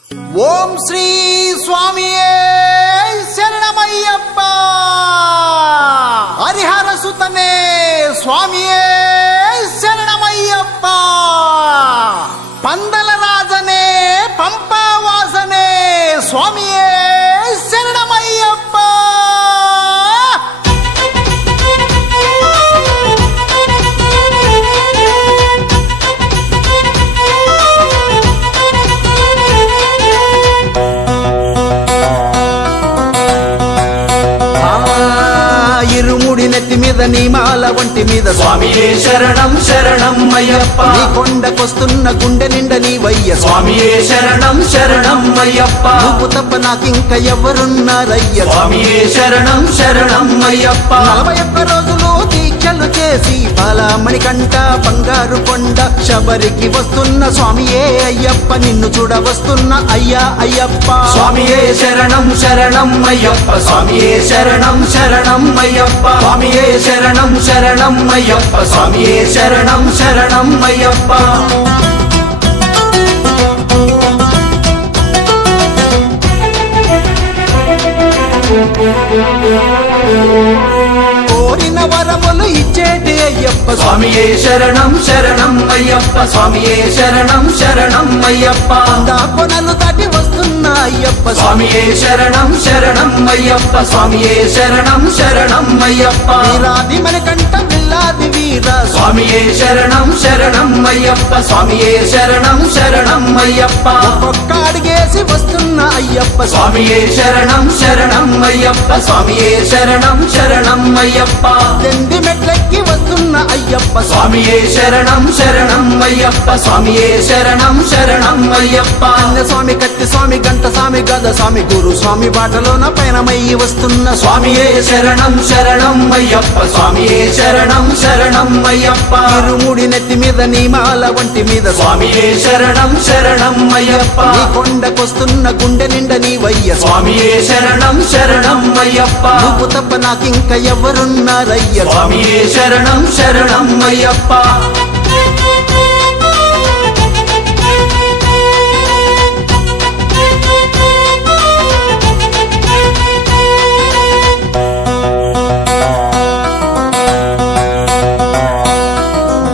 ఓం శ్రీ స్వామియే శరణమయ్యప్ప. హరిహర సుతనే స్వామియే శరణమయ్యప్ప. పందల రాజనే పంపావాసనే స్వామియే శరణమయ్యప్ప. ఇరుముడి నెత్తి మీద నీ మాల ఒంటి మీద స్వామియే శరణం శరణం అయ్యప్ప. నీ కొండకొస్తున్న గుండె నిండా నీ వయ్య స్వామియే శరణం శరణం అయ్యప్ప. నువ్వు తప్ప నాకింక ఎవరున్నారయ్య. స్వామియే శరణం శరణం అయ్యప్ప. 41 రోజులు దీక్షలు చేసి బాలామణి కంట బంగారు కొండ శబరికి వస్తున్న స్వామియే అయ్యప్ప. నిన్ను చూడ వస్తున్న అయ్యా అయ్యప్ప. స్వామియే శరణం శరణం అయ్యప్ప. స్వామియే శరణం శరణం అయ్యప్ప. స్వామియే శరణం శరణం అయ్యప్ప. స్వామియే శరణం శరణం అయ్యప్ప. కోరిన వరములు ఇచ్చేటి అయ్యప్ప. స్వామియే శరణం శరణం అయ్యప్ప. స్వామియే శరణం శరణం అయ్యప్ప. దా కొనలు దాటి వస్తున్న అయ్యప్ప. స్వామియే శరణం శరణం అయ్యప్ప. స్వామియే శరణం శరణం అయ్యప్ప. వీరాది మణికంఠ విల్లాది వీర స్వామియే శరణం శరణం అయ్యప్ప. స్వామియే శరణం శరణం అయ్యప్ప. ఒక్కొక్క అడిగేసి వస్తున్న అయ్యప్ప. స్వామియే శరణం శరణం అయ్యప్ప. స్వామియే శరణం శరణం అయ్యప్ప. దండి మెట్లెక్కి వస్తున్న అయ్యప్ప. స్వామియే శరణం శరణం అయ్యప్ప. స్వామియే శరణం శరణం అయ్యప్ప. అన్న స్వామి కత్తి స్వామి గంట స్వామి గద స్వామి గురు స్వామి బాటలోన పయనమయ్యి వస్తున్న స్వామియే శరణం శరణం అయ్యప్ప. స్వామియే శరణం శరణం అయ్యప్ప. ఇరుముడి నెత్తి మీద నీ మాల ఒంటి మీద స్వామియే శరణం శరణం అయ్యప్ప. నీ కొండకొస్తున్న గుండె నిండా నీ వయ్య స్వామియే శరణం శరణం అయ్యప్ప. నువ్వు తప్ప నాకింక ఎవరున్నారయ్య. స్వామియే శరణం శరణం అయ్యప్ప.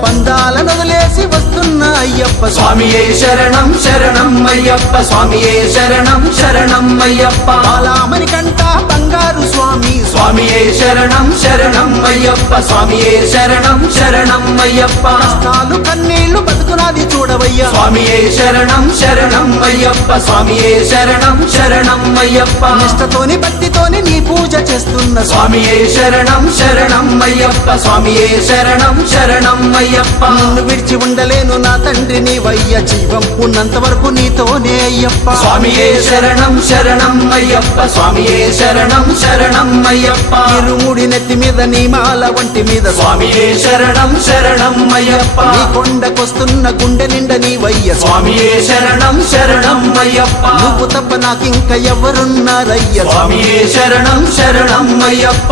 పందాల నదులేసి వస్తున్న అయ్యప్ప. స్వామియే శరణం శరణం అయ్యప్ప. స్వామియే శరణం శరణం అయ్యప్ప. బాలామణి కంట బంగారు స్వామి స్వామియే శరణం శరణం అయ్యప్ప. స్వామియే శరణం శరణం అయ్యప్ప. కష్టాలు కన్నీళ్లు బతుకునాది చూడవయ్యా. స్వామియే శరణం శరణం అయ్యప్ప. స్వామియే శరణం శరణం అయ్యప్ప. నిష్టతోని భక్తితోని నీ పూజ చేస్తున్న స్వామియే శరణం శరణం అయ్యప్ప. స్వామియే శరణం శరణం అయ్యప్ప. నిన్ను విడిచి ఉండలేను నా తండ్రి నీ వయ్య. జీవం ఉన్నంత వరకు నీతోనే అయ్యప్ప. స్వామియే శరణం శరణం అయ్యప్ప. స్వామియే శరణం శరణం అయ్యప్ప. ఇరుముడి నెత్తి మీద నీ మాల ఒంటి మీద స్వామియే శరణం శరణం అయ్యప్ప. నీ కొండకొస్తున్న గుండె నిండా నీ వయ్య స్వామియే శరణం శరణం అయ్యప్ప. నువ్వు తప్ప నాకింక ఎవరున్నారయ్య. స్వామియే శరణం శరణం అయ్యప్ప.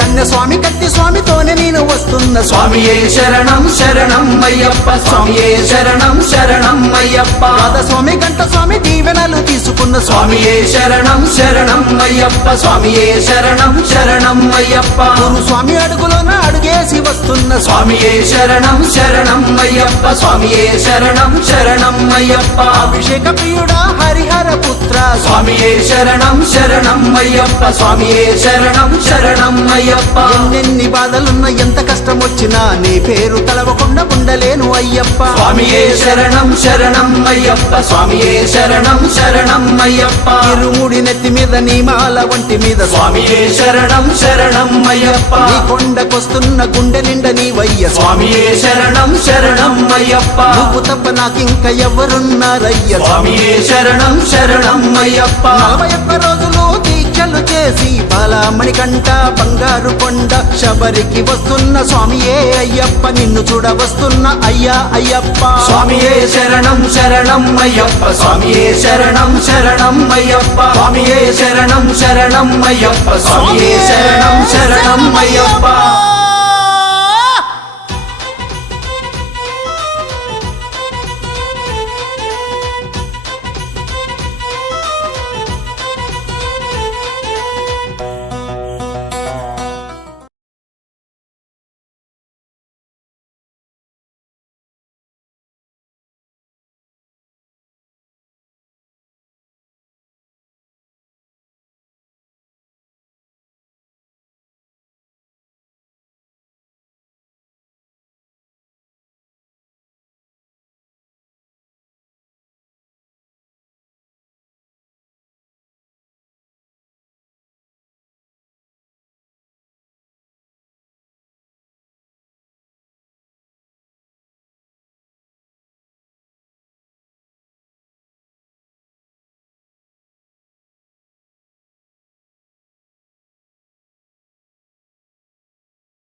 కన్య స్వామి కత్తి స్వామితోనే నేను వస్తున్న స్వామియే శరణం శరణం అయ్యప్ప. స్వామియే శరణం శరణం అయ్యప్ప. పాద స్వామి గంట స్వామి దీవెనలు తీసుకున్న స్వామియే శరణం శరణం అయ్యప్ప. స్వామియే శరణం శరణం అయ్యప్ప. గురు స్వామి అడుగులోన అడుగేసి వస్తున్న స్వామియే శరణం శరణం అయ్యప్ప. స్వామియే శరణం శరణం అయ్యప్ప. అభిషేక ప్రియుడా హరిహర పుత్ర స్వామియే శరణం శరణం అయ్యప్ప. స్వామియే శరణం శరణం అయ్యప్ప. ఎన్నెన్ని బాధలున్న ఎంత కష్టం వచ్చినా నీ పేరు తలవకుండా ఉండలేను అయ్యప్ప. స్వామియే శరణం శరణం అయ్యప్ప. స్వామియే శరణం శరణం అయ్యప్ప. ఇరుముడి నెత్తి మీద నీ మాల ఒంటి మీద స్వామియే శరణం శరణం అయ్యప్ప. నీ కొండకొస్తున్న గుండె నిండా నీ వయ్య స్వామియే శరణం శరణం అయ్యప్ప. నువ్వు తప్ప నాకింక ఎవరున్నారయ్య. స్వామియే శరణం శరణం అయ్యప్ప. 41 రోజులు దీక్షలు చేసి బలా మణికంఠ బంగారు కొండ శబరికి వస్తున్న స్వామియే అయ్యప్ప నిన్ను చూడ వస్తున్న అయ్యా అయ్యప్ప స్వామియే శరణం శరణం అయ్యప్ప స్వామియే శరణం శరణం అయ్యప్ప స్వామియే శరణం శరణం అయ్యప్ప స్వామియే శరణం శరణం అయ్యప్ప